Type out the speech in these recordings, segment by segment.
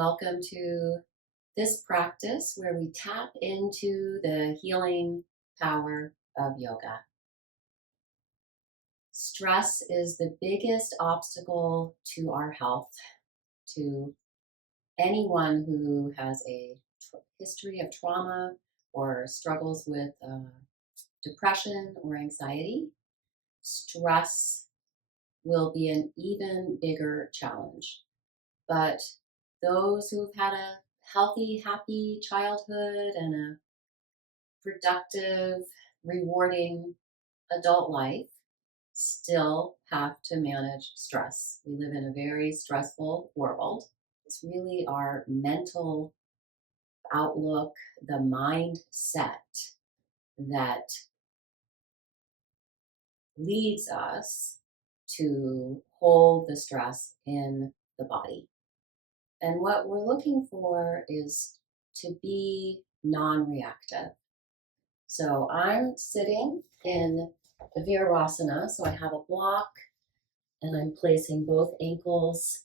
welcome to this practice where we tap into the healing power of yoga. Stress is the biggest obstacle to our health, to anyone who has a history of trauma or struggles with depression or anxiety. Stress will be an even bigger challenge. But those who've had a healthy, happy childhood and a productive, rewarding adult life still have to manage stress. We live in a very stressful world. It's really our mental outlook, the mindset that leads us to hold the stress in the body. And what we're looking for is to be non-reactive. So I'm sitting in the Virasana, so I have a block and I'm placing both ankles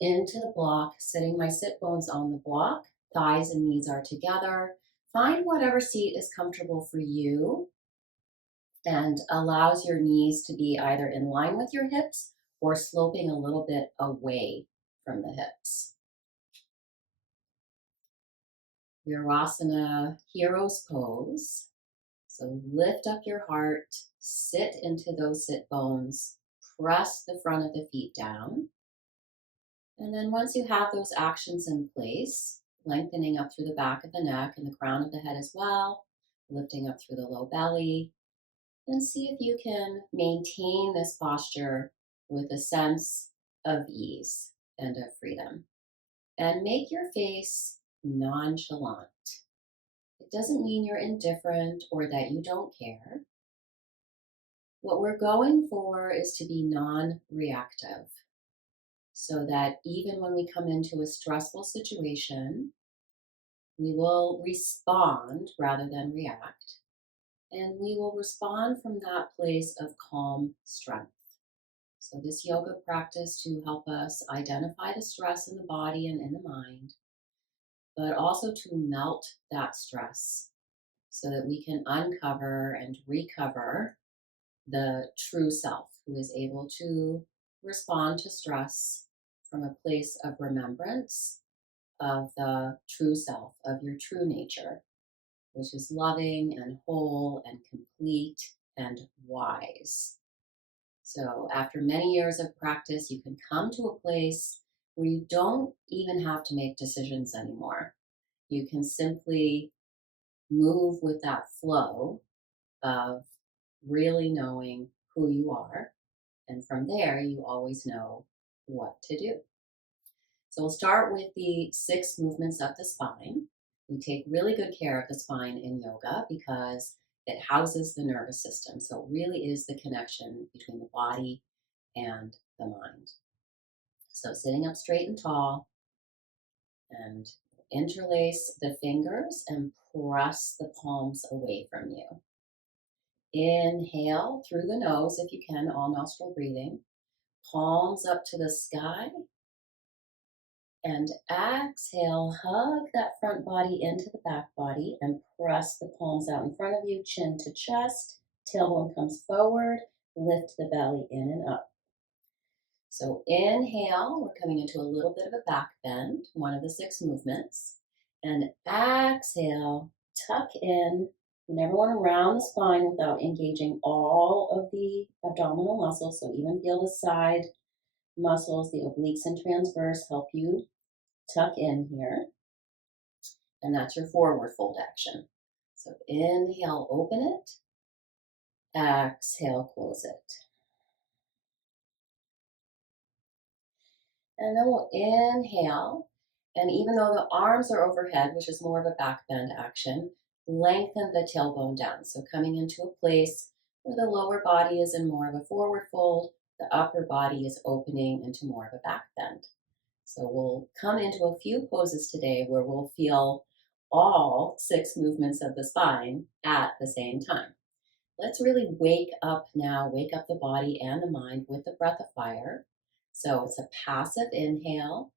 into the block, sitting my sit bones on the block, thighs and knees are together. Find whatever seat is comfortable for you and allows your knees to be either in line with your hips or sloping a little bit away from the hips. Virasana Hero's Pose. So lift up your heart, sit into those sit bones, press the front of the feet down. And then once you have those actions in place, lengthening up through the back of the neck and the crown of the head as well, lifting up through the low belly, then see if you can maintain this posture with a sense of ease and of freedom. And make your face nonchalant. It doesn't mean you're indifferent or that you don't care. What we're going for is to be non-reactive so that even when we come into a stressful situation, we will respond rather than react. And we will respond from that place of calm strength. So this yoga practice to help us identify the stress in the body and in the mind, but also to melt that stress so that we can uncover and recover the true self who is able to respond to stress from a place of remembrance of the true self, of your true nature, which is loving and whole and complete and wise. So after many years of practice, you can come to a place where you don't even have to make decisions anymore. You can simply move with that flow of really knowing who you are. And from there, you always know what to do. So we'll start with the 6 movements of the spine. We take really good care of the spine in yoga because it houses the nervous system. So it really is the connection between the body and the mind. So sitting up straight and tall, and interlace the fingers and press the palms away from you. Inhale through the nose if you can, all nostril breathing. Palms up to the sky. And exhale, hug that front body into the back body and press the palms out in front of you, chin to chest, tailbone comes forward, lift the belly in and up. So inhale, we're coming into a little bit of a back bend, one of the 6 movements. And exhale, tuck in. You never want to round the spine without engaging all of the abdominal muscles. So even feel the side muscles, the obliques and transverse help you tuck in here. And that's your forward fold action. So inhale, open it. Exhale, close it. And then we'll inhale, and even though the arms are overhead, which is more of a back bend action, lengthen the tailbone down. So coming into a place where the lower body is in more of a forward fold, the upper body is opening into more of a back bend. So we'll come into a few poses today where we'll feel all 6 movements of the spine at the same time. Let's really wake up now, wake up the body and the mind with the breath of fire. So it's a passive inhale,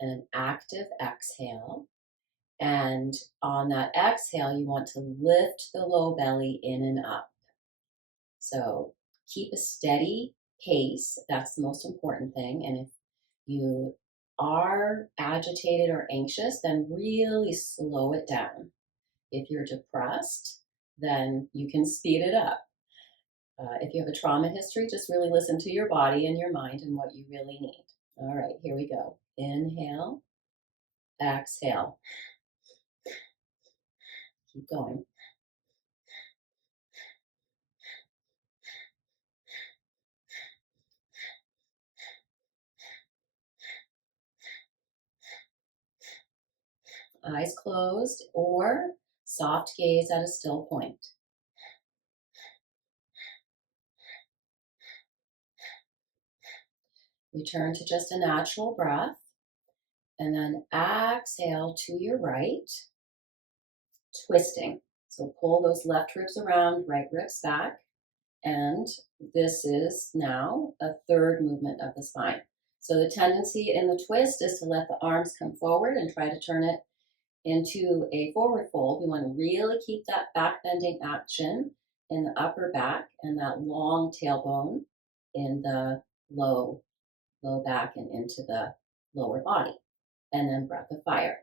and an active exhale. And on that exhale, you want to lift the low belly in and up. So keep a steady pace. That's the most important thing. And if you are agitated or anxious, then really slow it down. If you're depressed, then you can speed it up. If you have a trauma history, just really listen to your body and your mind and what you really need. All right, here we go. Inhale, exhale. Keep going. Eyes closed or soft gaze at a still point. Return to just a natural breath. And then exhale to your right, twisting. So pull those left ribs around, right ribs back. And this is now a third movement of the spine. So the tendency in the twist is to let the arms come forward and try to turn it into a forward fold. We want to really keep that back bending action in the upper back and that long tailbone in the low back and into the lower body. And then breath of fire.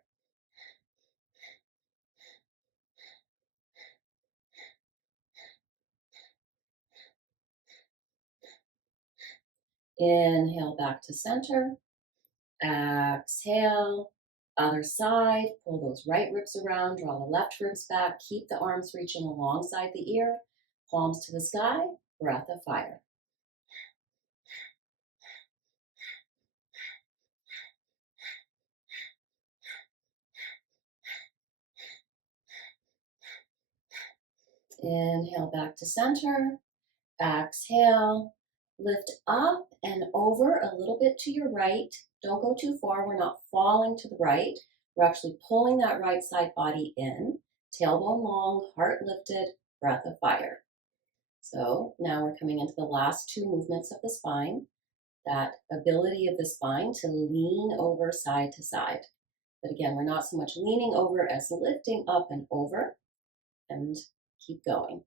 Inhale back to center. Exhale. Other side. Pull those right ribs around. Draw the left ribs back. Keep the arms reaching alongside the ear. Palms to the sky. Breath of fire. Inhale back to center. Exhale. Lift up and over a little bit to your right. Don't go too far. We're not falling to the right. We're actually pulling that right side body in. Tailbone long, heart lifted, breath of fire. So now we're coming into the last two movements of the spine. That ability of the spine to lean over side to side. But again, we're not so much leaning over as lifting up and over. And keep going.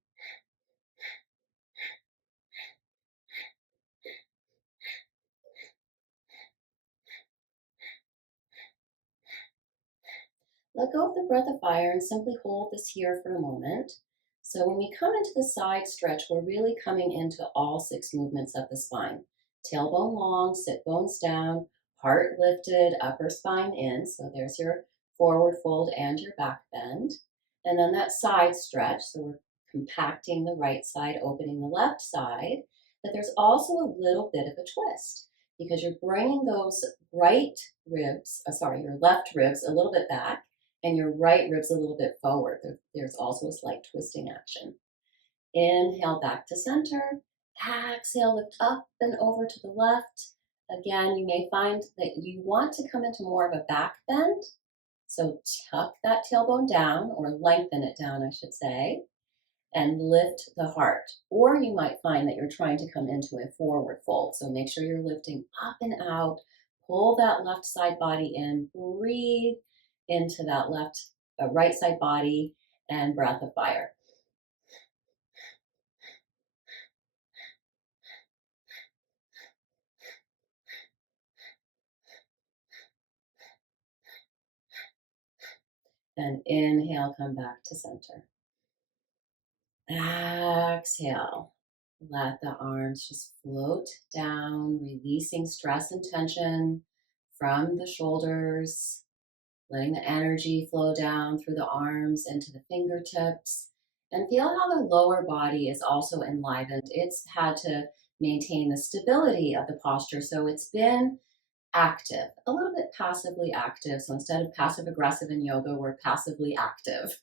Let go of the breath of fire and simply hold this here for a moment. So when we come into the side stretch, we're really coming into all six movements of the spine. Tailbone long, sit bones down, heart lifted, upper spine in. So there's your forward fold and your back bend. And then that side stretch. So we're compacting the right side, opening the left side. But there's also a little bit of a twist because you're bringing those your left ribs a little bit back and your right ribs a little bit forward. There's also a slight twisting action. Inhale back to center. Exhale, lift up and over to the left. Again, you may find that you want to come into more of a back bend. So tuck that tailbone down, or lengthen it down, I should say, and lift the heart. Or you might find that you're trying to come into a forward fold. So make sure you're lifting up and out. Pull that left side body in. Breathe into that right side body, and breath of fire. And inhale, come back to center. Exhale. Let the arms just float down, releasing stress and tension from the shoulders, letting the energy flow down through the arms into the fingertips. And feel how the lower body is also enlivened. It's had to maintain the stability of the posture, so it's been active, a little bit passively active. So instead of passive aggressive in yoga, we're passively active.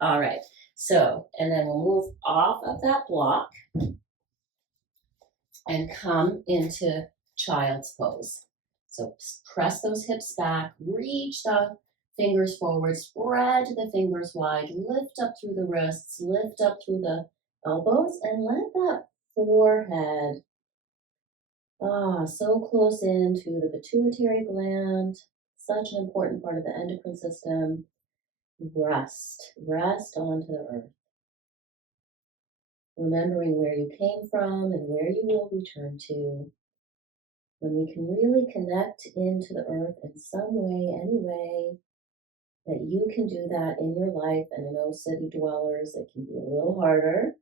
All right. So, and then we'll move off of that block and come into child's pose. So press those hips back, reach the fingers forward, spread the fingers wide, lift up through the wrists, lift up through the elbows, and let that forehead So close into the pituitary gland, such an important part of the endocrine system. Rest onto the earth, remembering where you came from and where you will return to. When we can really connect into the earth in some way, any way that you can do that in your life, and I know city dwellers, it can be a little harder,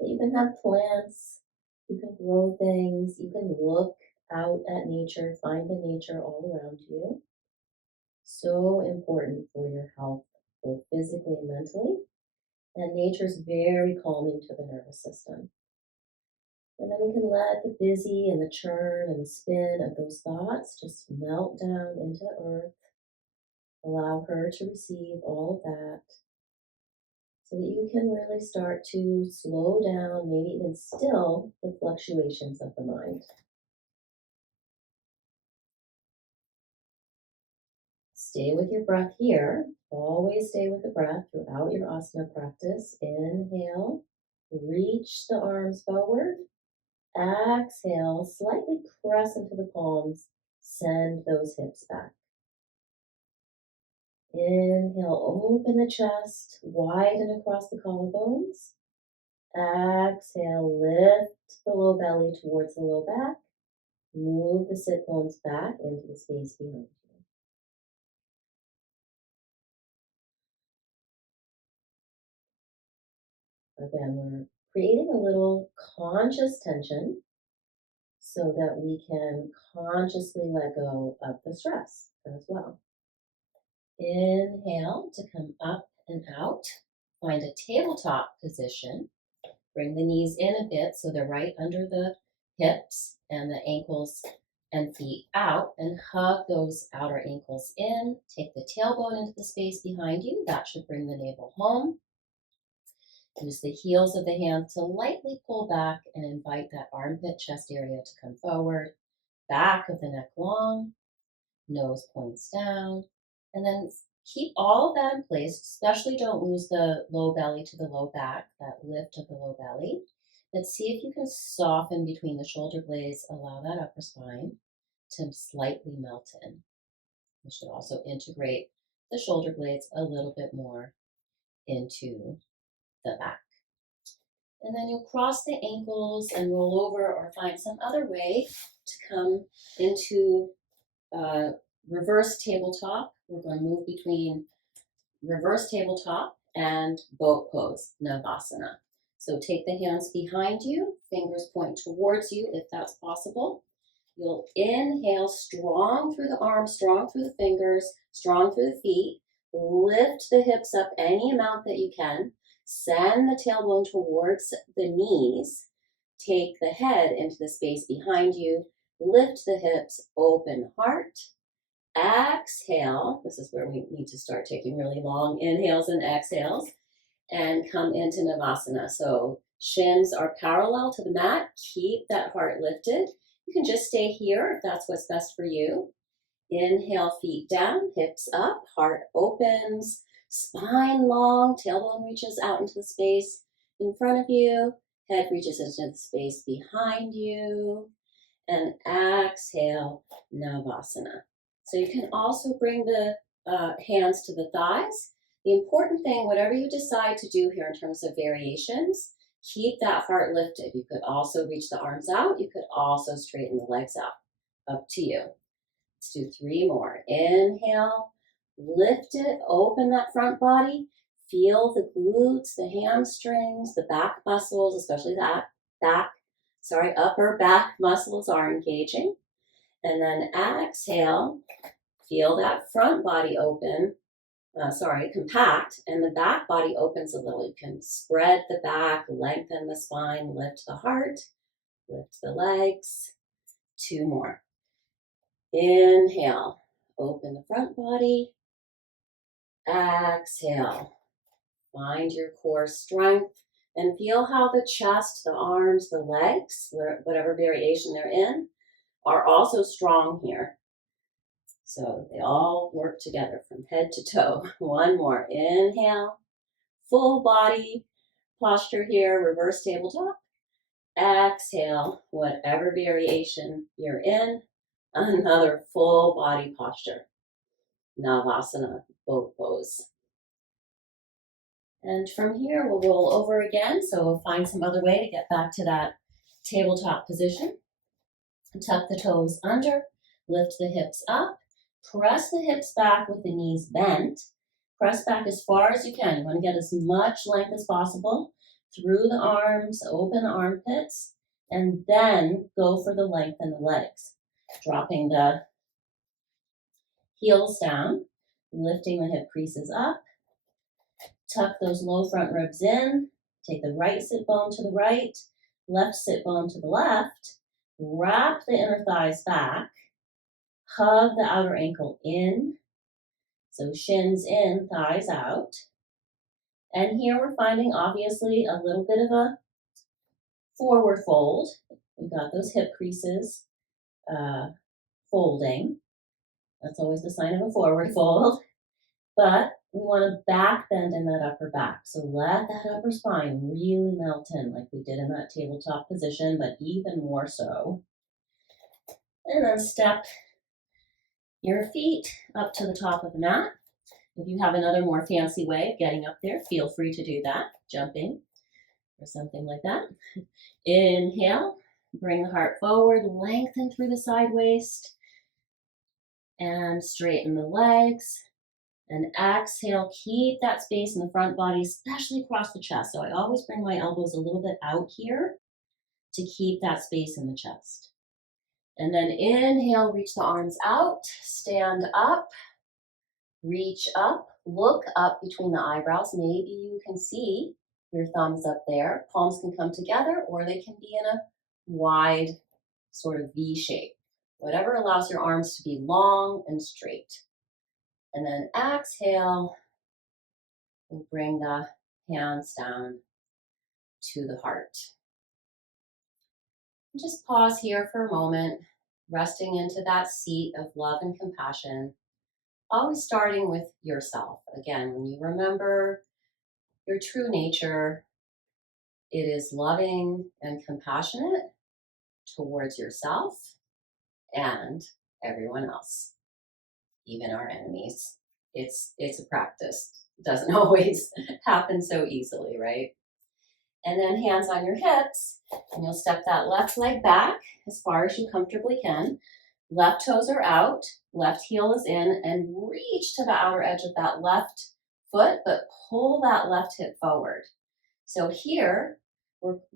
but you can have plants, you can grow things, you can look out at nature, find the nature all around you. So important for your health, both physically and mentally. And nature's very calming to the nervous system. And then we can let the busy and the churn and the spin of those thoughts just melt down into the earth. Allow her to receive all of that so that you can really start to slow down, maybe even still the fluctuations of the mind. Stay with your breath here. Always stay with the breath throughout your asana practice. Inhale, reach the arms forward. Exhale, slightly press into the palms. Send those hips back. Inhale, open the chest, widen across the collarbones. Exhale, lift the low belly towards the low back. Move the sit bones back into the space behind you. Again, we're creating a little conscious tension so that we can consciously let go of the stress as well. Inhale to come up and out. Find a tabletop position. Bring the knees in a bit so they're right under the hips and the ankles and feet out, and hug those outer ankles in. Take the tailbone into the space behind you. That should bring the navel home. Use the heels of the hands to lightly pull back and invite that armpit chest area to come forward. Back of the neck long, nose points down, and then keep all of that in place. Especially don't lose the low belly to the low back, that lift of the low belly. Let's see if you can soften between the shoulder blades, allow that upper spine to slightly melt in. You should also integrate the shoulder blades a little bit more into the back. And then you'll cross the ankles and roll over or find some other way to come into reverse tabletop. We're going to move between reverse tabletop and boat pose, Navasana. So take the hands behind you, fingers point towards you if that's possible. You'll inhale strong through the arms, strong through the fingers, strong through the feet. Lift the hips up any amount that you can. Send the tailbone towards the knees. Take the head into the space behind you. Lift the hips, open heart. Exhale. This is where we need to start taking really long inhales and exhales and come into Navasana. So shins are parallel to the mat. Keep that heart lifted. You can just stay here if that's what's best for you. Inhale, feet down, hips up, heart opens, spine long, tailbone reaches out into the space in front of you, head reaches into the space behind you, and exhale, Navasana. So you can also bring the hands to the thighs. The important thing, whatever you decide to do here in terms of variations, keep that heart lifted. You could also reach the arms out. You could also straighten the legs out. Up to you. Let's do 3 more. Inhale, lift it, open that front body. Feel the glutes, the hamstrings, the back muscles, especially that upper back muscles are engaging. And then exhale, feel that front body open, compact, and the back body opens a little. You can spread the back, lengthen the spine, lift the heart, lift the legs. 2 more. Inhale, open the front body. Exhale, find your core strength and feel how the chest, the arms, the legs, whatever variation they're in, are also strong here. So they all work together from head to toe. 1 more. Inhale, full body posture here, reverse tabletop. exhale, whatever variation you're in, another full body posture. Navasana, boat pose. And from here, we'll roll over again. So we'll find some other way to get back to that tabletop position. Tuck the toes under, lift the hips up, press the hips back with the knees bent. Press back as far as you can. You want to get as much length as possible through the arms, open the armpits, and then go for the length in the legs. Dropping the heels down, lifting the hip creases up. Tuck those low front ribs in. Take the right sit bone to the right, left sit bone to the left. Wrap the inner thighs back. Hug the outer ankle in. So shins in, thighs out. And here we're finding obviously a little bit of a forward fold. We've got those hip creases folding. That's always the sign of a forward fold. But we want to back bend in that upper back. So let that upper spine really melt in like we did in that tabletop position, but even more so. And then step your feet up to the top of the mat. If you have another more fancy way of getting up there, feel free to do that, jumping or something like that. Inhale, bring the heart forward, lengthen through the side waist, and straighten the legs. And exhale, keep that space in the front body, especially across the chest. So I always bring my elbows a little bit out here to keep that space in the chest. And then inhale, reach the arms out, stand up, reach up, look up between the eyebrows. Maybe you can see your thumbs up there. Palms can come together or they can be in a wide sort of V shape. Whatever allows your arms to be long and straight. And then exhale and bring the hands down to the heart. And just pause here for a moment, resting into that seat of love and compassion. Always starting with yourself. Again, when you remember your true nature, it is loving and compassionate towards yourself and everyone else, even our enemies. It's a practice. It doesn't always happen so easily, right? And then hands on your hips, and you'll step that left leg back as far as you comfortably can. Left toes are out, left heel is in, and reach to the outer edge of that left foot, but pull that left hip forward. So here,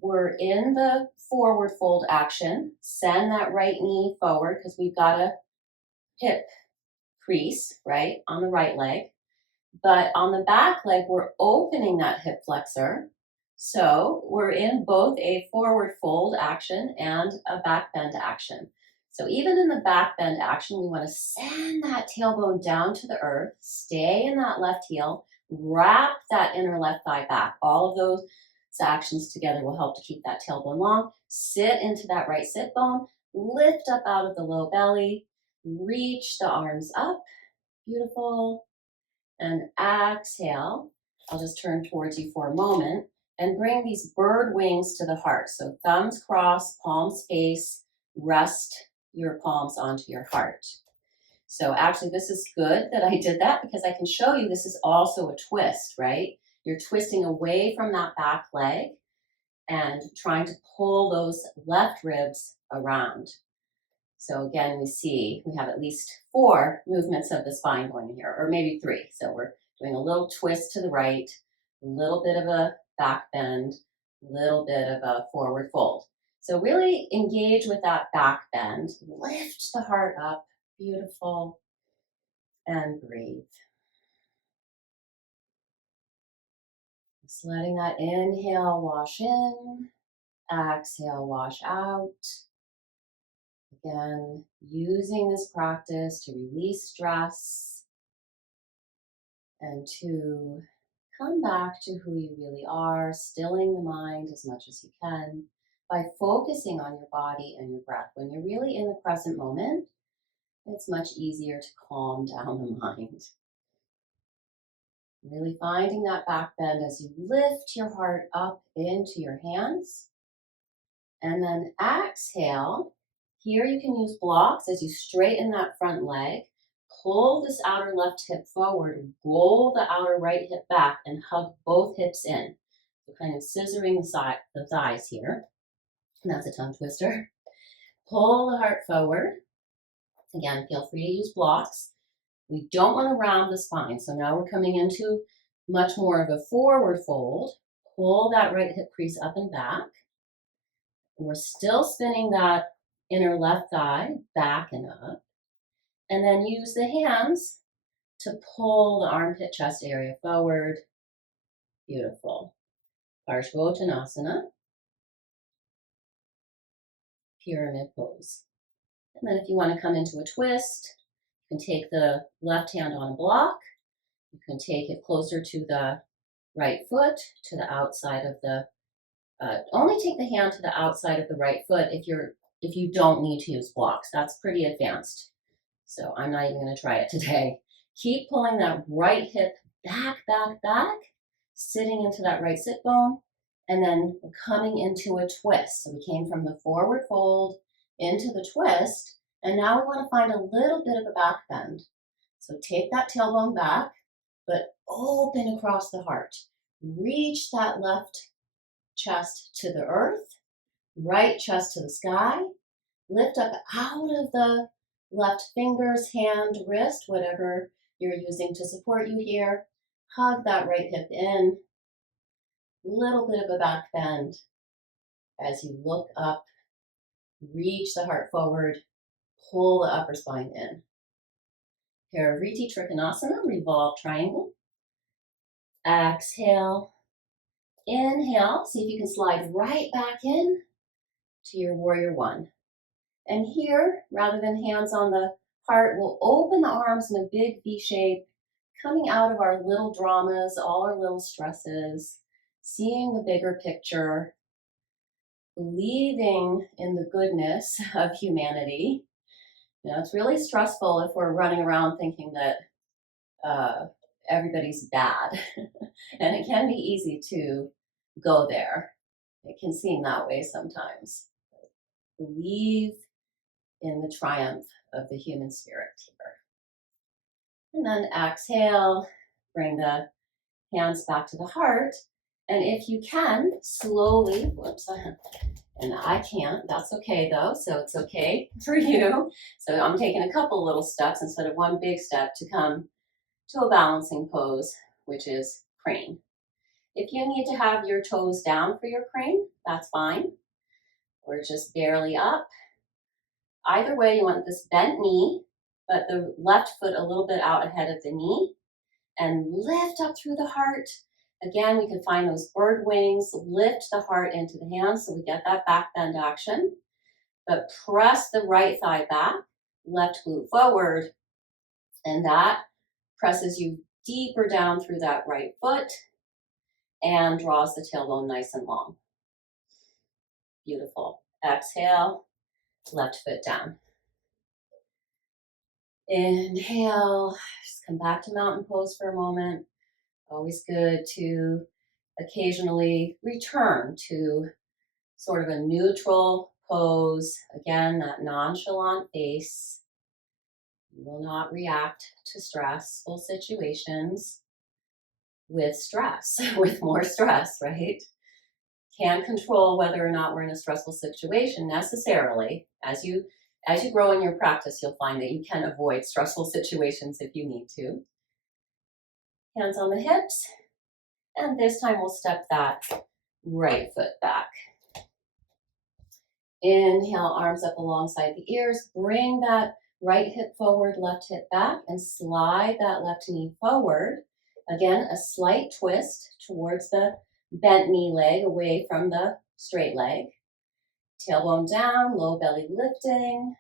we're in the forward fold action. Send that right knee forward because we've got a hip crease, right, on the right leg. But on the back leg, we're opening that hip flexor. So we're in both a forward fold action and a back bend action. So even in the back bend action, we want to send that tailbone down to the earth, stay in that left heel, wrap that inner left thigh back. All of those actions together will help to keep that tailbone long. Sit into that right sit bone, lift up out of the low belly, reach the arms up. Beautiful. And exhale. I'll just turn towards you for a moment and bring these bird wings to the heart. So thumbs cross, palms face, rest your palms onto your heart. So actually this is good that I did that because I can show you this is also a twist, right? You're twisting away from that back leg and trying to pull those left ribs around. So again, we have at least 4 movements of the spine going here, or maybe 3. So we're doing a little twist to the right, a little bit of a back bend, a little bit of a forward fold. So really engage with that back bend, lift the heart up, beautiful, and breathe. Just letting that inhale wash in, exhale wash out. Again, using this practice to release stress and to come back to who you really are, stilling the mind as much as you can by focusing on your body and your breath. When you're really in the present moment, it's much easier to calm down the mind. Really finding that back bend as you lift your heart up into your hands And then exhale. Here you can use blocks as you straighten that front leg. Pull this outer left hip forward, roll the outer right hip back, and hug both hips in. So kind of scissoring the thighs here. And that's a tongue twister. Pull the heart forward. Again, feel free to use blocks. We don't want to round the spine. So now we're coming into much more of a forward fold. Pull that right hip crease up and back. We're still spinning that inner left thigh back and up. And then use the hands to pull the armpit chest area forward. Beautiful. Parsvottanasana. Pyramid pose. And then if you want to come into a twist, you can take the left hand on a block. You can take it closer to the right foot, to the outside of the, only take the hand to the outside of the right foot if you don't need to use blocks. That's pretty advanced. So I'm not even going to try it today. Keep pulling that right hip back, back, back, sitting into that right sit bone, and then we're coming into a twist. So we came from the forward fold into the twist, and now we want to find a little bit of a back bend. So take that tailbone back, but open across the heart. Reach that left chest to the earth, right chest to the sky. Lift up out of the left fingers, hand, wrist, whatever you're using to support you here. Hug that right hip in. Little bit of a back bend as you look up. Reach the heart forward. Pull the upper spine in. Parivriti Trikonasana, revolve triangle. Exhale. Inhale. See if you can slide right back in to your warrior one. And here, rather than hands on the heart, we'll open the arms in a big V shape, coming out of our little dramas, all our little stresses, seeing the bigger picture, believing in the goodness of humanity. You know, it's really stressful if we're running around thinking that everybody's bad. And it can be easy to go there. It can seem that way sometimes. Believe in the triumph of the human spirit here. And then exhale, bring the hands back to the heart. And if you can, slowly, and I can't, that's okay though, so it's okay for you. So I'm taking a couple little steps instead of one big step to come to a balancing pose, which is crane. If you need to have your toes down for your crane, that's fine. Or just barely up. Either way, you want this bent knee, but the left foot a little bit out ahead of the knee, and lift up through the heart. Again, we can find those bird wings, lift the heart into the hands so we get that back bend action, but press the right thigh back, left glute forward, and that presses you deeper down through that right foot and draws the tailbone nice and long. Beautiful. Exhale, left foot down. Inhale, just come back to mountain pose for a moment. Always good to occasionally return to sort of a neutral pose. Again, that nonchalant face. You will not react to stressful situations with stress, with more stress, right? Can't control whether or not we're in a stressful situation necessarily. As you grow in your practice, you'll find that you can avoid stressful situations if you need to. Hands on the hips. And this time we'll step that right foot back. Inhale, arms up alongside the ears. Bring that right hip forward, left hip back, and slide that left knee forward. Again, a slight twist towards the bent knee leg, away from the straight leg. Tailbone down, low belly lifting.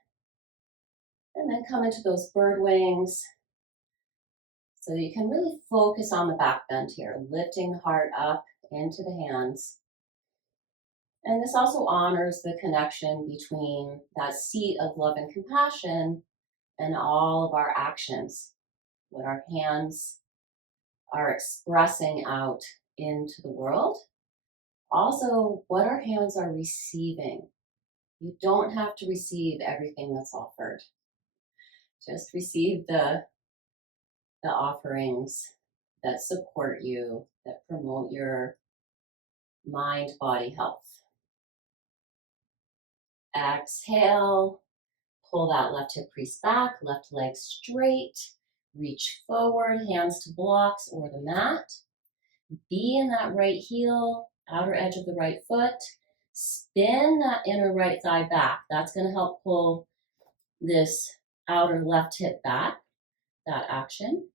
And then come into those bird wings. So you can really focus on the back bend here, lifting the heart up into the hands. And this also honors the connection between that seat of love and compassion and all of our actions, what our hands are expressing out into the world. Also, what our hands are receiving. You don't have to receive everything that's offered. Just receive the offerings that support you, that promote your mind, body health. Exhale, pull that left hip crease back, left leg straight, reach forward, hands to blocks or the mat. Be in that right heel, outer edge of the right foot. Spin that inner right thigh back. That's going to help pull this outer left hip back, that action.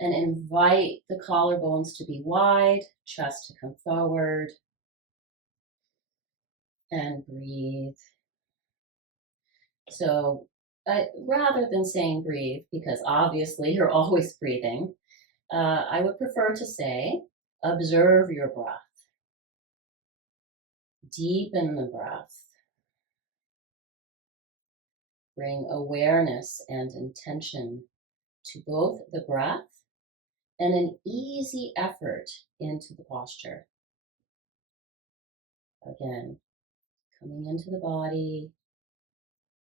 And invite the collarbones to be wide, chest to come forward. And breathe. So rather than saying breathe, because obviously you're always breathing, I would prefer to say observe your breath. Deepen the breath. Bring awareness and intention to both the breath and an easy effort into the posture. Again, coming into the body,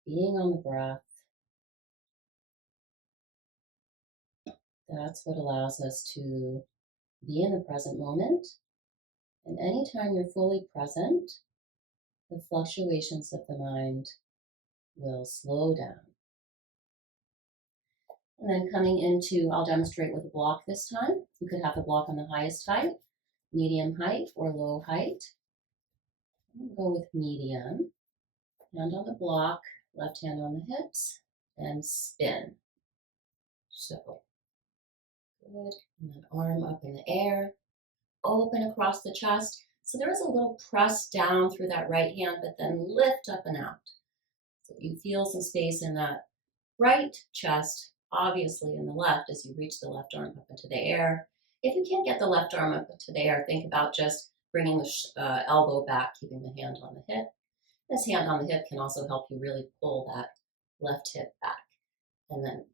being on the breath. That's what allows us to be in the present moment. And anytime you're fully present, the fluctuations of the mind will slow down. And then coming into, I'll demonstrate with a block this time. You could have the block on the highest height, medium height, or low height. I'm going to go with medium. Hand on the block, left hand on the hips, and spin. So, good. And then arm up in the air, open across the chest. So there is a little press down through that right hand, but then lift up and out. So you feel some space in that right chest, obviously in the left as you reach the left arm up into the air. If you can't get the left arm up into the air, think about just bringing the elbow back, keeping the hand on the hip. This hand on the hip can also help you really pull that left hip back. And then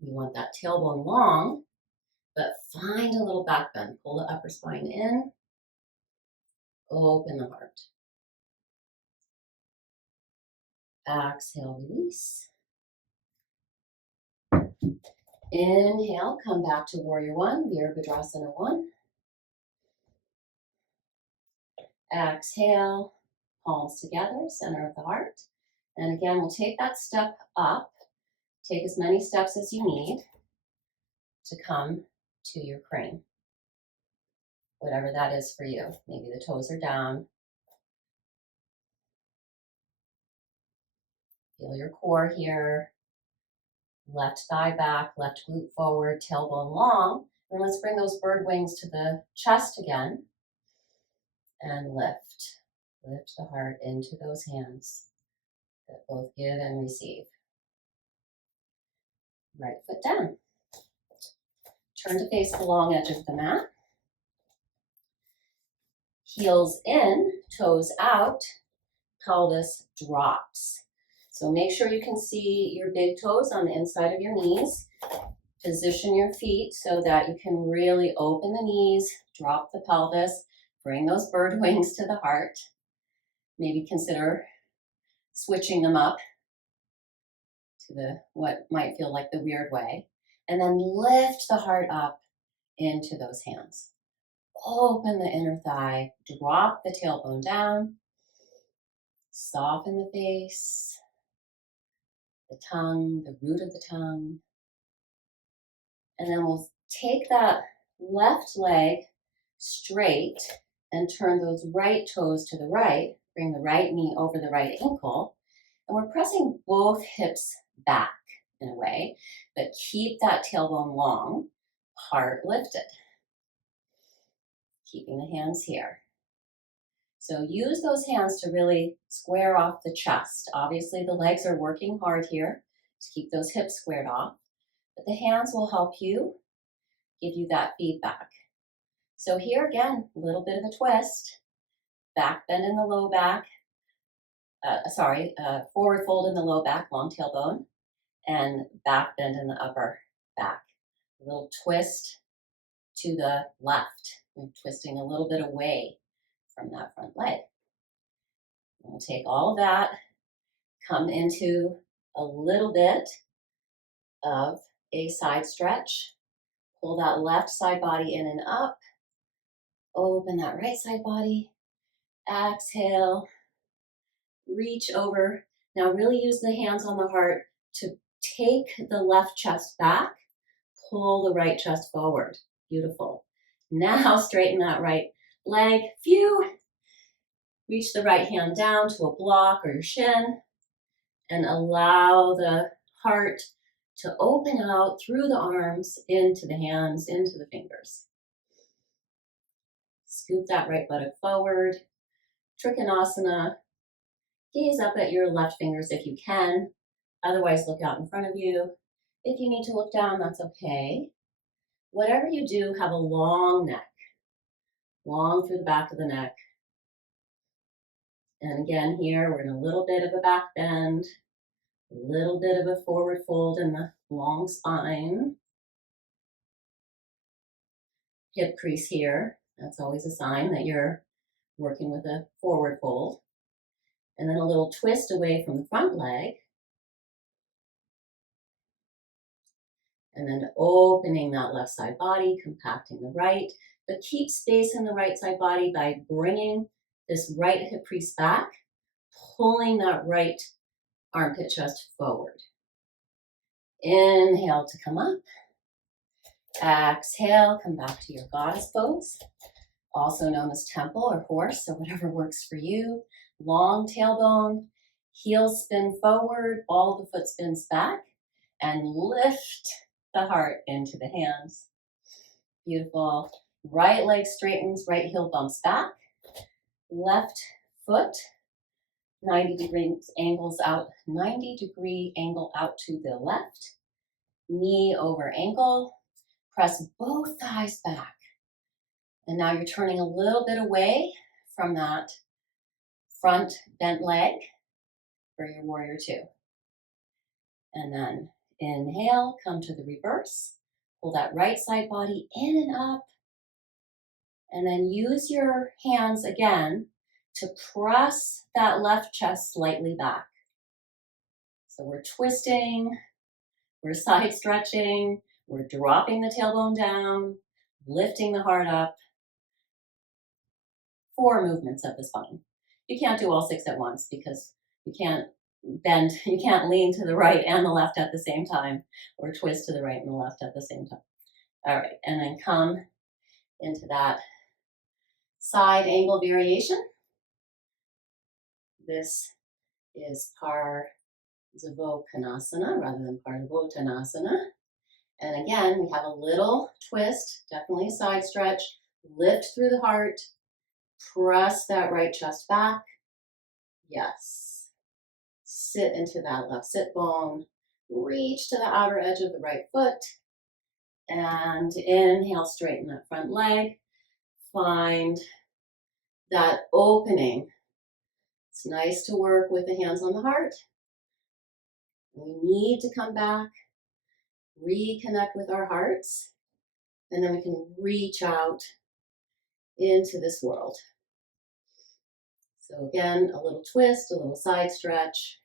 you want that tailbone long, but find a little back bend. Pull the upper spine in, open the heart. Exhale, release. Inhale, come back to Warrior One, Virabhadrasana 1. Exhale, palms together, center of the heart. And again, we'll take that step up. Take as many steps as you need to come to your crane. Whatever that is for you. Maybe the toes are down. Feel your core here. Left thigh back, left glute forward, tailbone long. And let's bring those bird wings to the chest again. And lift. Lift the heart into those hands that both give and receive. Right foot down. Turn to face the long edge of the mat. Heels in, toes out, pelvis drops. So make sure you can see your big toes on the inside of your knees. Position your feet so that you can really open the knees, drop the pelvis, bring those bird wings to the heart. Maybe consider switching them up to the what might feel like the weird way. And then lift the heart up into those hands. Open the inner thigh, drop the tailbone down, soften the face, the tongue, the root of the tongue. And then we'll take that left leg straight and turn those right toes to the right. Bring the right knee over the right ankle. And we're pressing both hips back in a way, but keep that tailbone long, heart lifted. Keeping the hands here. So use those hands to really square off the chest. Obviously the legs are working hard here to keep those hips squared off, but the hands will help you, give you that feedback. So here again, a little bit of a twist, back bend in the low back, forward fold in the low back, long tailbone, and back bend in the upper back. A little twist to the left. I'm twisting a little bit away from that front leg. We'll take all of that, come into a little bit of a side stretch. Pull that left side body in and up. Open that right side body. Exhale. Reach over. Now really use the hands on the heart to take the left chest back. Pull the right chest forward. Beautiful. Now straighten that right leg. Phew. Reach the right hand down to a block or your shin and allow the heart to open out through the arms, into the hands, into the fingers. Scoop that right buttock forward. Trikonasana. Gaze up at your left fingers if you can. Otherwise, look out in front of you. If you need to look down, that's okay. Whatever you do, have a long neck. Long through the back of the neck. And again, here, we're in a little bit of a back bend. A little bit of a forward fold in the long spine. Hip crease here. That's always a sign that you're working with a forward fold. And then a little twist away from the front leg. And then opening that left side body, compacting the right. But keep space in the right side body by bringing this right hip crease back, pulling that right armpit chest forward. Inhale to come up. Exhale, come back to your goddess pose, also known as temple or horse, so whatever works for you. Long tailbone, heels spin forward, ball of the foot spins back, and lift the heart into the hands. Beautiful. Right leg straightens, right heel bumps back. Left foot, 90-degree angles out, 90-degree angle out to the left. Knee over ankle. Press both thighs back. And now you're turning a little bit away from that front bent leg for your warrior two. And then inhale, come to the reverse. Pull that right side body in and up. And then use your hands again to press that left chest slightly back. So we're twisting, we're side stretching, we're dropping the tailbone down, lifting the heart up. 4 movements of the spine. You can't do all 6 at once because you can't bend, you can't lean to the right and the left at the same time, or twist to the right and the left at the same time. All right, and then come into that side angle variation. This is Parsvottanasana rather than Parsvottanasana. And again, we have a little twist, definitely a side stretch. Lift through the heart. Press that right chest back. Yes. Sit into that left sit bone. Reach to the outer edge of the right foot. And inhale, straighten that front leg. Find that opening. It's nice to work with the hands on the heart. We need to come back, reconnect with our hearts, and then we can reach out into this world. So again, a little twist, a little side stretch,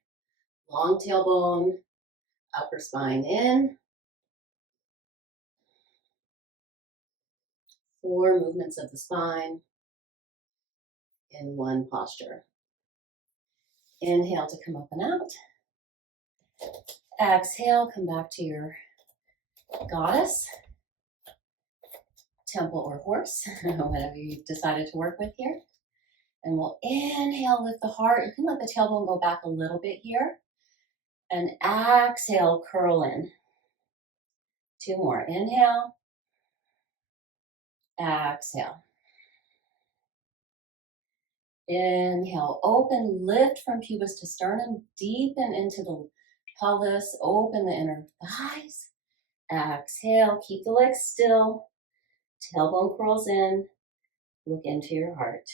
long tailbone, upper spine in. 4 movements of the spine in one posture. Inhale to come up and out. Exhale, come back to your goddess, temple or horse, whatever you've decided to work with here. And we'll inhale, lift the heart. You can let the tailbone go back a little bit here. And exhale, curl in. 2 more. Inhale. Exhale. Inhale, open, lift from pubis to sternum, deepen into the pelvis, open the inner thighs. Exhale, keep the legs still. Tailbone curls in. Look into your heart.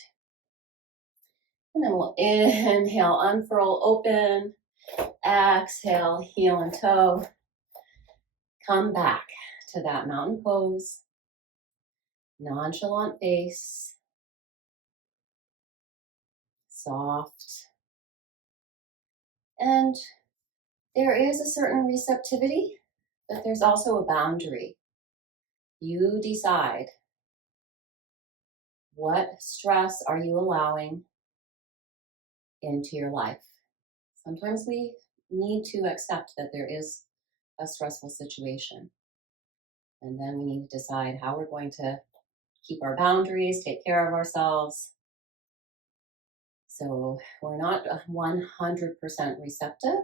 And then we'll inhale, unfurl, open. Exhale, heel and toe. Come back to that mountain pose. Nonchalant face. soft. And there is a certain receptivity, but there's also a boundary. You decide, what stress are you allowing into your life? Sometimes we need to accept that there is a stressful situation. And then we need to decide how we're going to keep our boundaries, take care of ourselves. So we're not 100% receptive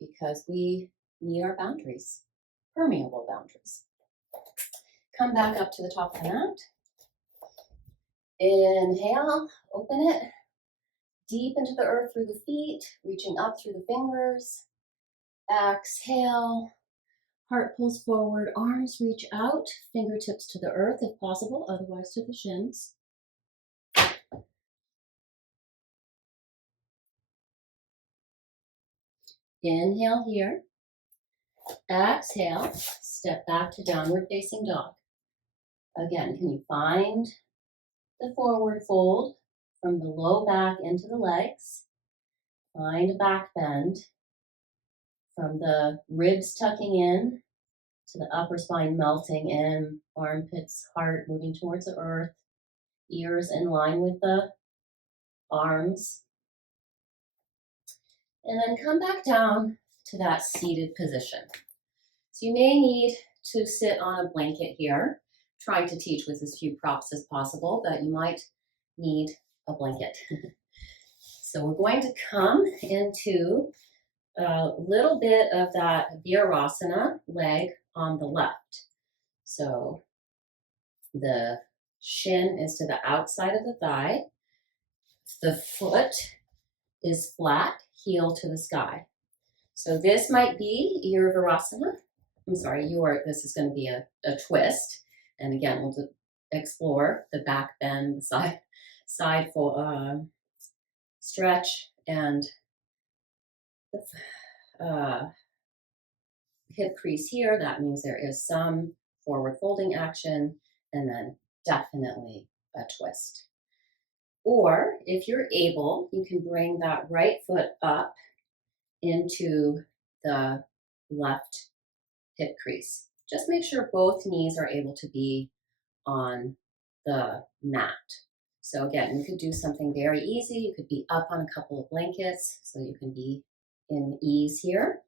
because we need our boundaries, permeable boundaries. Come back up to the top of the mat. Inhale, open it deep into the earth through the feet, reaching up through the fingers. Exhale, heart pulls forward, arms reach out, fingertips to the earth if possible, otherwise to the shins. Inhale here. Exhale, step back to downward facing dog. Again, can you find the forward fold from the low back into the legs? Find a back bend from the ribs tucking in to the upper spine melting in, armpits, heart moving towards the earth, ears in line with the arms. And then come back down to that seated position. So you may need to sit on a blanket here, trying to teach with as few props as possible, but you might need a blanket. So we're going to come into a little bit of that Virasana leg on the left. So the shin is to the outside of the thigh. The foot is flat, heel to the sky. So this might be your Virasana. This is going to be a twist. And again, we'll explore the back bend, the side for stretch, and the hip crease here. That means there is some forward folding action, and then definitely a twist. Or if you're able, you can bring that right foot up into the left hip crease. Just make sure both knees are able to be on the mat. So again, you could do something very easy. You could be up on a couple of blankets so you can be in ease here.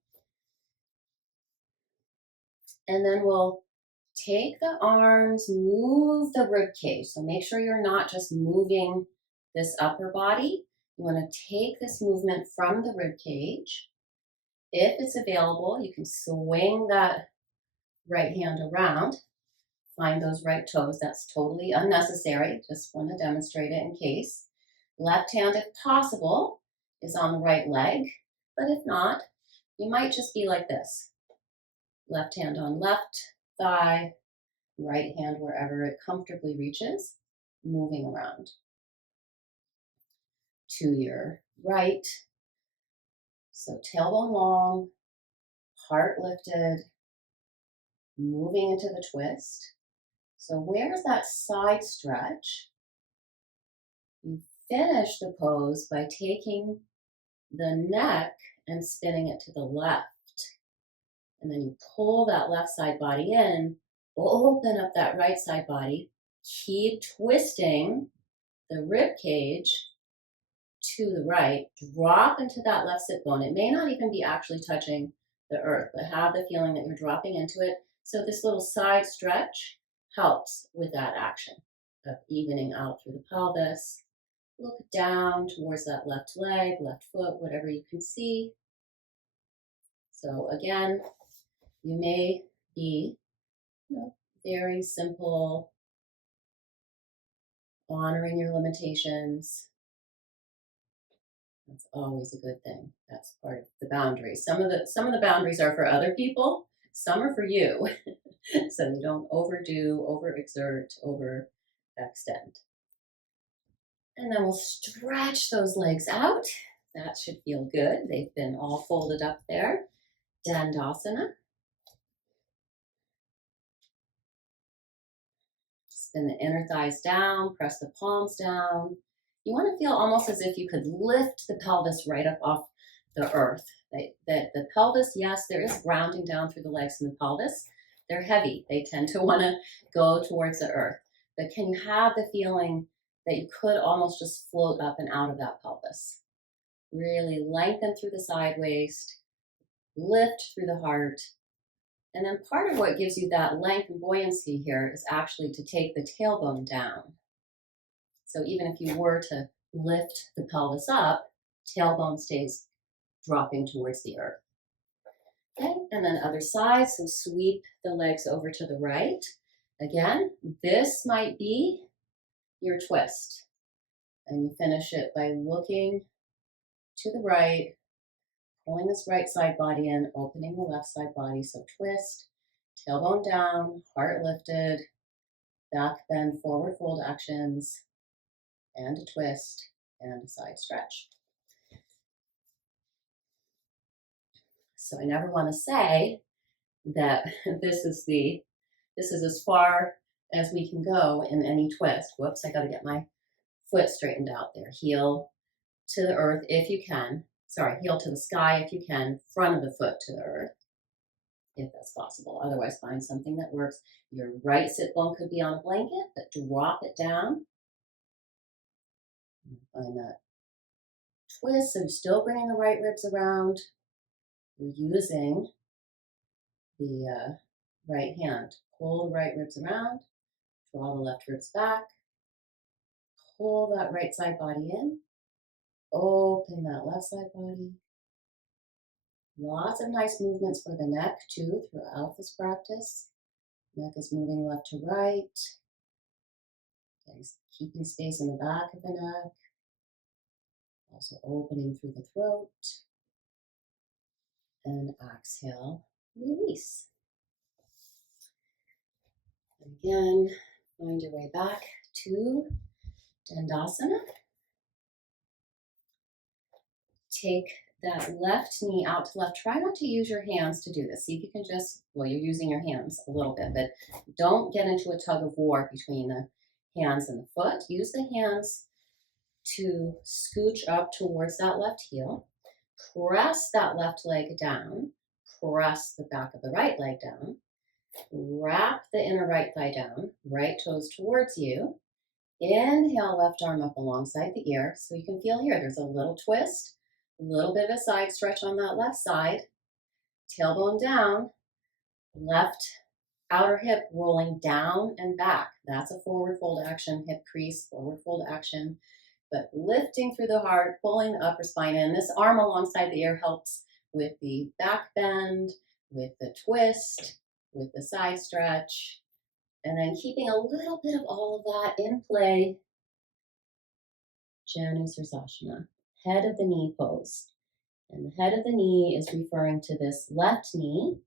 And then we'll take the arms, move the rib cage. So make sure you're not just moving this upper body. You want to take this movement from the rib cage. If it's available, you can swing that right hand around. Find those right toes. That's totally unnecessary. Just want to demonstrate it in case. Left hand, if possible, is on the right leg. But if not, you might just be like this. Left hand on left thigh, right hand wherever it comfortably reaches, moving around. To your right. So tailbone long, heart lifted, moving into the twist. So where's that side stretch? You finish the pose by taking the neck and spinning it to the left. And then you pull that left side body in, open up that right side body, keep twisting the rib cage to the right, drop into that left sit bone. It may not even be actually touching the earth, but have the feeling that you're dropping into it. So this little side stretch helps with that action of evening out through the pelvis. Look down towards that left leg, left foot, whatever you can see. So again, you may be very simple, honoring your limitations. That's always a good thing. That's part of the boundaries. Some of the boundaries are for other people. Some are for you. So you don't overdo, overexert, overextend. And then we'll stretch those legs out. That should feel good. They've been all folded up there. Dandasana. Spin the inner thighs down, press the palms down. you want to feel almost as if you could lift the pelvis right up off the earth. The pelvis, yes, there is grounding down through the legs and the pelvis. They're heavy. They tend to want to go towards the earth. But can you have the feeling that you could almost just float up and out of that pelvis? Really lengthen through the side waist, lift through the heart. And then part of what gives you that length and buoyancy here is actually to take the tailbone down. So even if you were to lift the pelvis up, tailbone stays dropping towards the earth. Okay, and then other side, so sweep the legs over to the right. Again, this might be your twist. And you finish it by looking to the right, pulling this right side body in, opening the left side body. So twist, tailbone down, heart lifted, back bend, forward fold actions, and a twist, and a side stretch. So I never want to say that this is as far as we can go in any twist. Whoops, I got to get my foot straightened out there. Heel to the earth if you can. Sorry, heel to the sky if you can. Front of the foot to the earth if that's possible. Otherwise, find something that works. Your right sit bone could be on a blanket, but drop it down. Find that twist, so you're still bringing the right ribs around. You're using the right hand. Pull the right ribs around, draw the left ribs back, pull that right side body in, open that left side body. Lots of nice movements for the neck too throughout this practice. Neck is moving left to right. Keeping space in the back of the neck. Also opening through the throat. And exhale, release. Again, find your way back to Dandasana. Take that left knee out to left. Try not to use your hands to do this. See if you can just, well, you're using your hands a little bit, but don't get into a tug of war between the hands and the foot. Use the hands to scooch up towards that left heel. Press that left leg down. Press the back of the right leg down. Wrap the inner right thigh down. Right toes towards you. Inhale, left arm up alongside the ear. So you can feel here, there's a little twist. A little bit of a side stretch on that left side. Tailbone down. Left outer hip rolling down and back. That's a forward fold action. Hip crease, forward fold action. But lifting through the heart, pulling the upper spine in. This arm alongside the ear helps with the back bend, with the twist, with the side stretch. And then keeping a little bit of all of that in play. Janusarsasana. Head of the knee pose. And the head of the knee is referring to this left knee,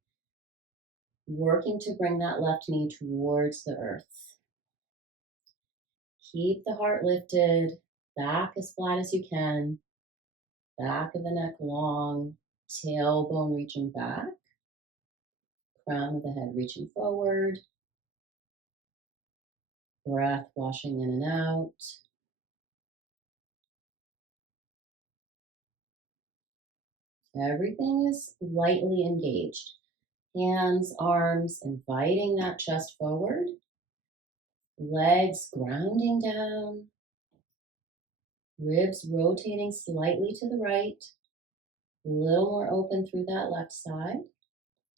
working to bring that left knee towards the earth. Keep the heart lifted, back as flat as you can, back of the neck long, tailbone reaching back, crown of the head reaching forward, breath washing in and out. Everything is lightly engaged. Hands, arms, inviting that chest forward. Legs grounding down. Ribs rotating slightly to the right. A little more open through that left side.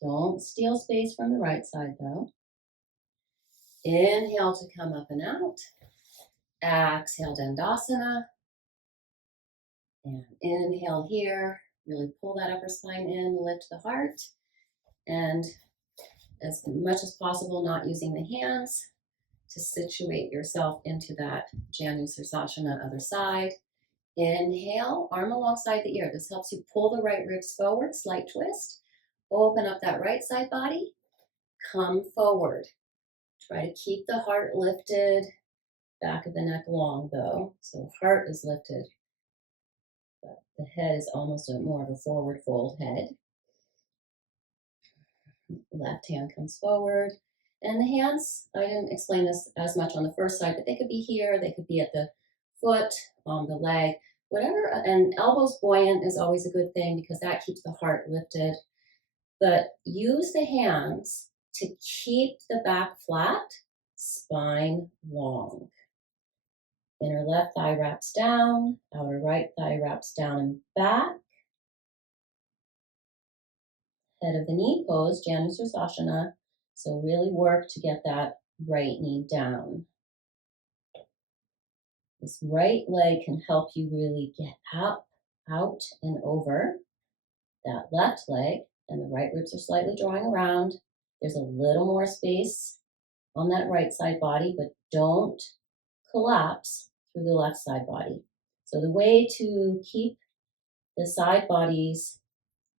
Don't steal space from the right side though. Inhale to come up and out. Exhale, Dandasana. And inhale here. Really pull that upper spine in, lift the heart. And as much as possible, not using the hands to situate yourself into that Janusarsasana other side. Inhale, arm alongside the ear. This helps you pull the right ribs forward, slight twist. Open up that right side body. Come forward. Try to keep the heart lifted. Back of the neck long though. So heart is lifted. But the head is almost more of a forward fold head. Left hand comes forward. And the hands, I didn't explain this as much on the first side, but they could be here. They could be at the foot, the leg, whatever. And elbows buoyant is always a good thing because that keeps the heart lifted. But use the hands to keep the back flat, spine long. Inner left thigh wraps down, outer right thigh wraps down and back. Head of the knee pose, Janusarsasana. So really work to get that right knee down. This right leg can help you really get up, out, and over that left leg, and the right ribs are slightly drawing around. There's a little more space on that right side body, but don't collapse through the left side body. So the way to keep the side bodies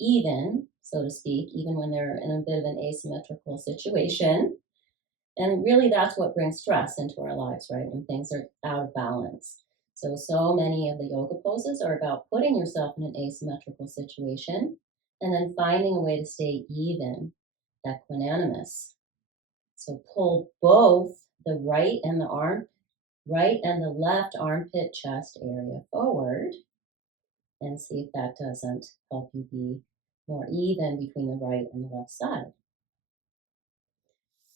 even, so to speak, even when they're in a bit of an asymmetrical situation, and really that's what brings stress into our lives, right? When things are out of balance. So many of the yoga poses are about putting yourself in an asymmetrical situation and then finding a way to stay even, equanimous. So pull both the right and the left armpit chest area forward and see if that doesn't help you be more even between the right and the left side.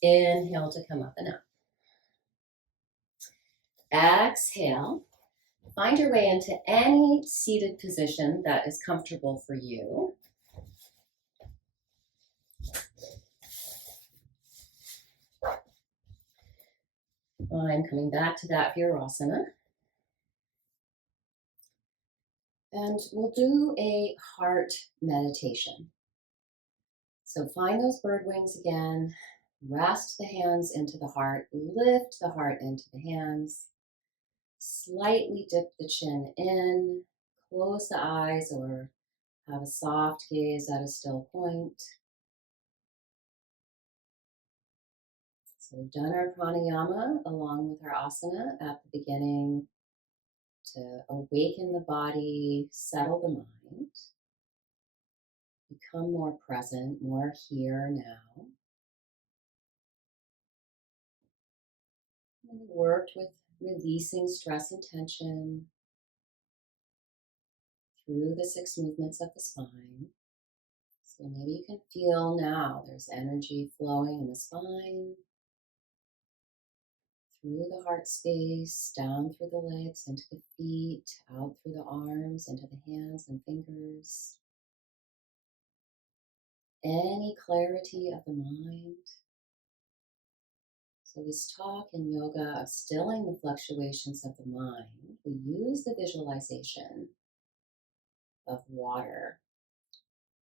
Inhale to come up and up. Exhale. Find your way into any seated position that is comfortable for you. I'm coming back to that Virasana. And we'll do a heart meditation. So find those bird wings again. Rest the hands into the heart. Lift the heart into the hands. Slightly dip the chin in. Close the eyes or have a soft gaze at a still point. So we've done our pranayama along with our asana at the beginning to awaken the body, settle the mind, become more present, more here now. And we worked with releasing stress and tension through the 6 movements of the spine. So maybe you can feel now there's energy flowing in the spine, through the heart space, down through the legs, into the feet, out through the arms, into the hands and fingers. Any clarity of the mind. So this talk in yoga of stilling the fluctuations of the mind, we use the visualization of water.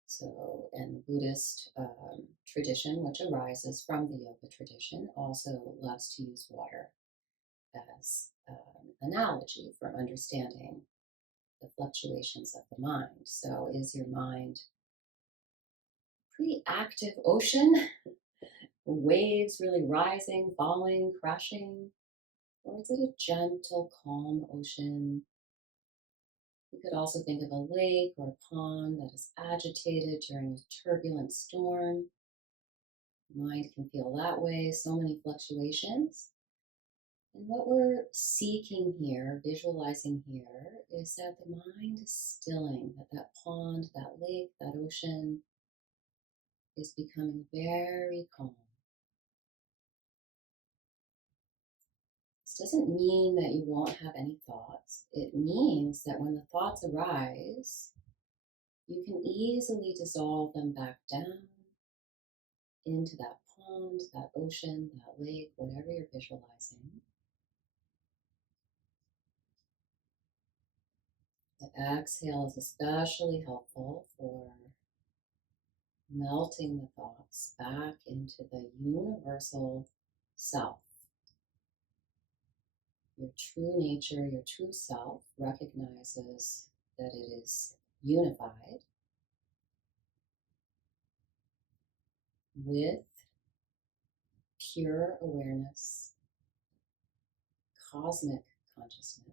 So in the Buddhist tradition, which arises from the yoga tradition, also loves to use water as analogy for understanding the fluctuations of the mind. So is your mind a pretty active ocean, waves really rising, falling, crashing? Or is it a gentle, calm ocean? You could also think of a lake or a pond that is agitated during a turbulent storm. Mind can feel that way, so many fluctuations. And what we're seeking here, visualizing here, is that the mind is stilling, that that pond, that lake, that ocean is becoming very calm. This doesn't mean that you won't have any thoughts. It means that when the thoughts arise, you can easily dissolve them back down into that pond, that ocean, that lake, whatever you're visualizing. The exhale is especially helpful for melting the thoughts back into the universal self. Your true nature, your true self recognizes that it is unified with pure awareness, cosmic consciousness.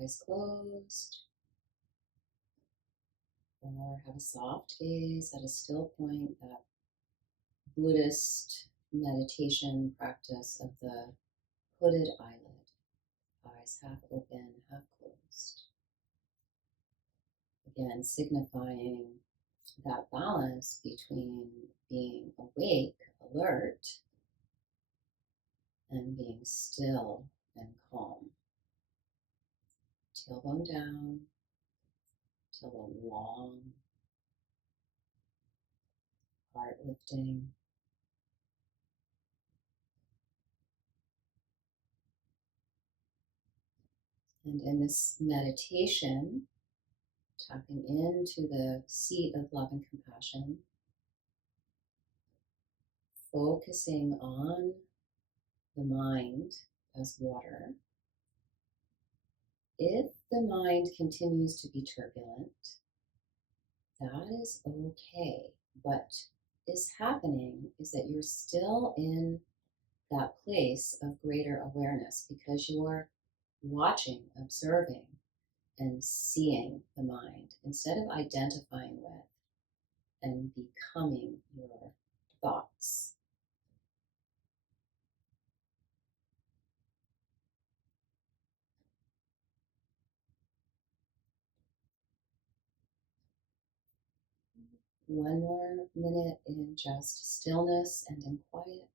Eyes closed, or have a soft gaze at a still point that Buddhist meditation practice of the hooded eyelid, eyes half open, half closed. Again, signifying that balance between being awake, alert, and being still and calm. Tailbone down, tailbone long, heart lifting. And in this meditation, tapping into the seat of love and compassion, focusing on the mind as water. If the mind continues to be turbulent, that is okay. What is happening is that you're still in that place of greater awareness because you are watching, observing, and seeing the mind instead of identifying with and becoming your thoughts. One more minute in just stillness and in quiet.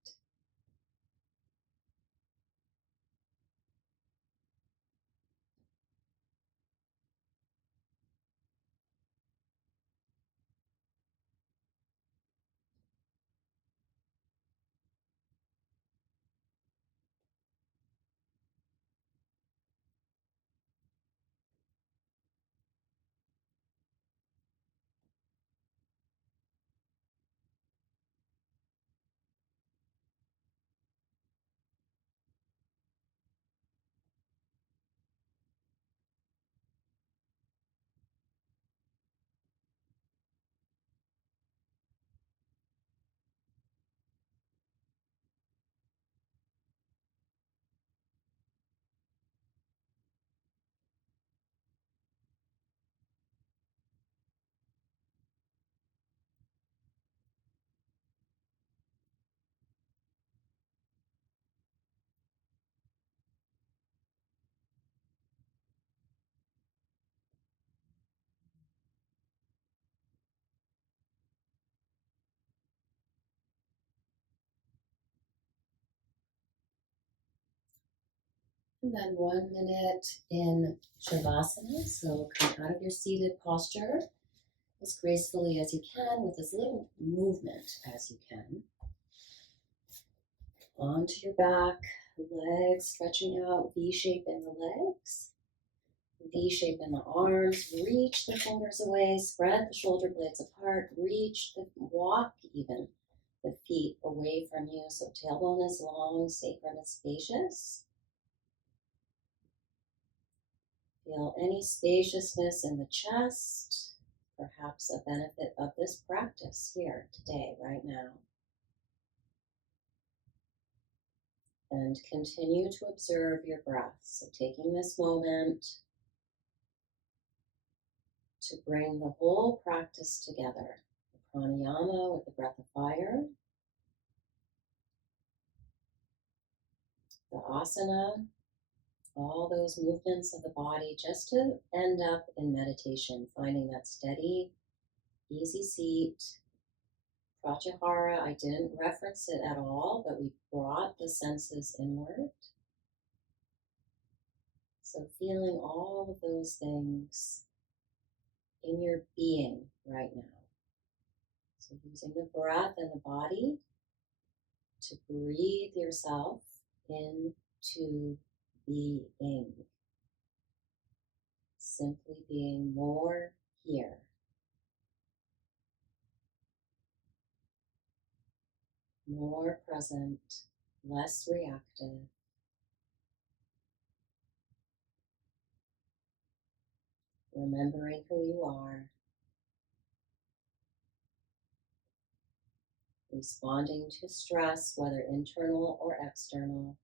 And then 1 minute in Shavasana. So come out of your seated posture as gracefully as you can with as little movement as you can. Onto your back, legs stretching out, V shape in the legs, V shape in the arms. Reach the fingers away, spread the shoulder blades apart, walk even the feet away from you. So tailbone is long, sacrum is spacious. Feel any spaciousness in the chest, perhaps a benefit of this practice here today, right now. And continue to observe your breath. So taking this moment to bring the whole practice together. The pranayama with the breath of fire, the asana, all those movements of the body just to end up in meditation, finding that steady, easy seat. Pratyahara, I didn't reference it at all, but we brought the senses inward. So feeling all of those things in your being right now. So using the breath and the body to breathe yourself into being. Simply being more here. More present, less reactive. Remembering who you are. Responding to stress, whether internal or external,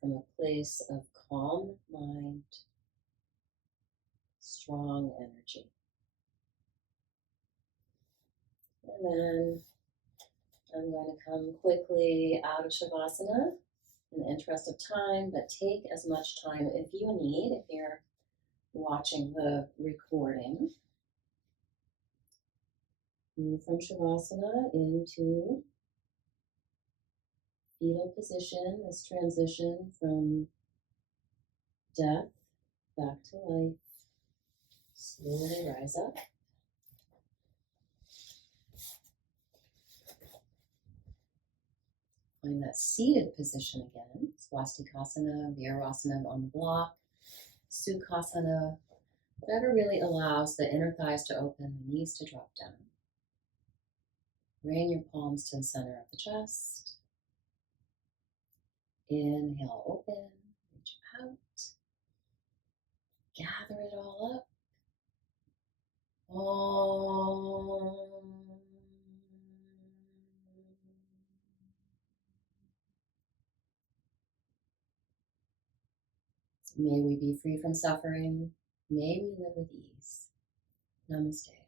from a place of calm mind, strong energy. And then I'm going to come quickly out of Shavasana in the interest of time, but take as much time if you need, if you're watching the recording. Move from Shavasana into fetal position, this transition from death back to life. Slowly rise up. Find that seated position again. Swastikasana, Virasana on the block, Sukhasana, whatever really allows the inner thighs to open, the knees to drop down. Bring your palms to the center of the chest. Inhale, open, reach out. Gather it all up. Om. May we be free from suffering. May we live with ease. Namaste.